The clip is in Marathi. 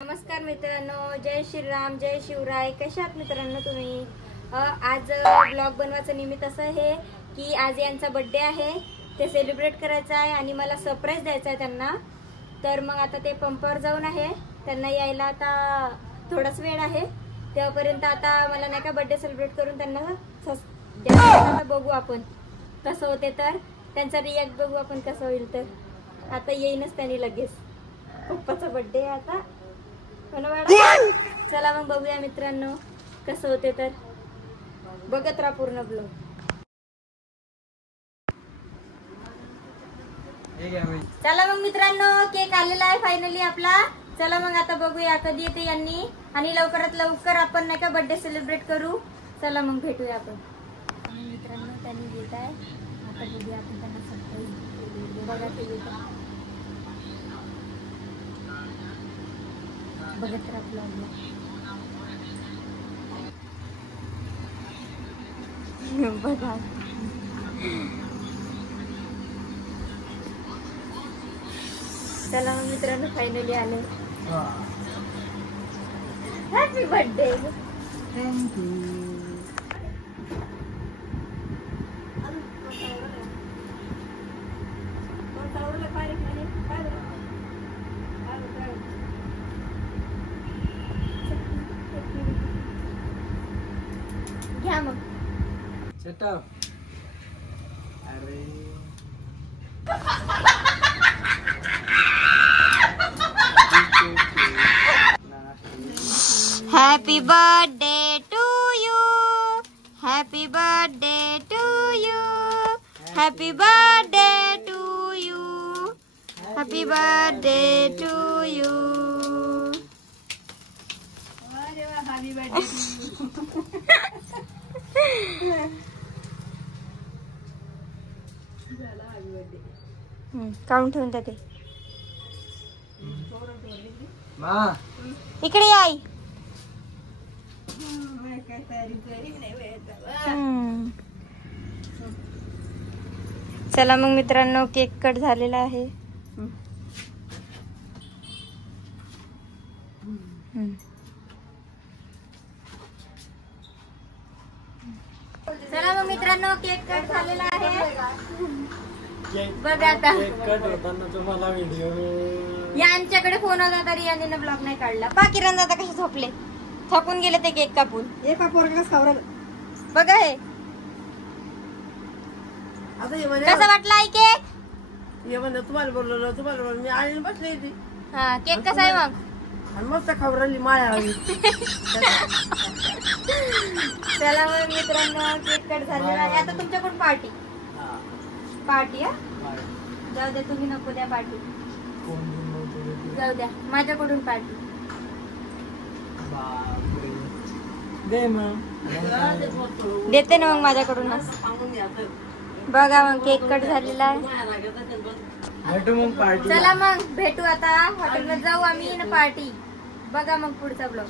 नमस्कार मित्रांनो, जय श्रीराम, जय शिवराय. कशा आहात मित्रांनो तुम्ही? आज ब्लॉग बनवायचं निमित्त असं आहे की आज यांचा बर्थडे आहे, ते सेलिब्रेट करायचं आहे आणि मला सरप्राईज द्यायचं आहे त्यांना. तर मग आता ते पंपावर जाऊन आहे, त्यांना यायला आता थोडाच वेळ आहे. तेव्हापर्यंत आता मला नाही का बर्थडे सेलिब्रेट करून त्यांना आता बघू आपण कसं होते, तर त्यांचा रिॲक्ट बघू आपण कसं होईल. तर आता येईनच त्यांनी लगेच. पप्पाचा बर्थडे आता. चला मग बघूया मित्रांनो कसं होते, तर बघत राहा पूर्ण ब्लॉग. चला मग मित्रांनो, केक आलेला आहे फायनली आपला. चला मग आता बघूया कधी येते यांनी आणि लवकरात लवकर आपण नाही का बर्थडे सेलिब्रेट करू. चला मग भेटूया आपण. मित्रांनो त्यांनी येत आहे, आता बघूया आपण त्यांना सरप्राईज. बघा ते येत आहे, बघत राहा ब्लॉगला. बघा चला मग मित्रांनो फायनली आले. Happy birthday. थँक्यू. घ्या मग. सेटअप. अरे happy birthday to you, happy birthday to you, happy birthday to you, happy birthday to you. Happy birthday. काढून ठेवून ते मा इकडे आई. चला मग मित्रांनो, केक कट झालेला आहे. चला मग मित्रांनो, केक कट झालेला आहे. बघा आता तुम्हाला व्हिडिओ यांच्याकडे फोन होता तरी यांनी ब्लॉग नाही काढला. किरण दादा कसे झोपले, थकून गेले ते केक कापून. एका पोरगाला सावरलं. बघा हे आता ये म्हणे कसं वाटलं आई केक? तुम्हाला बोललो मी आणि बसले इथे. हा केक कसा आहे मग? आणि मस्त खबरली माया आली. चला मग मित्रांनो, केक कट झालेला आहे. आता तुमच्याकडून पार्टी. पार्टी हा जाऊ द्या, तुम्ही नको द्या पार्टी, जाऊ द्या, माझ्याकडून पार्टी. देते ना मग माझ्याकडूनच. बघा मग केक कट झालेला आहे. चला मग भेटू आता हॉटेलमध्ये जाऊ आम्ही ना पार्टी. बघा मग पुढचा ब्लॉग.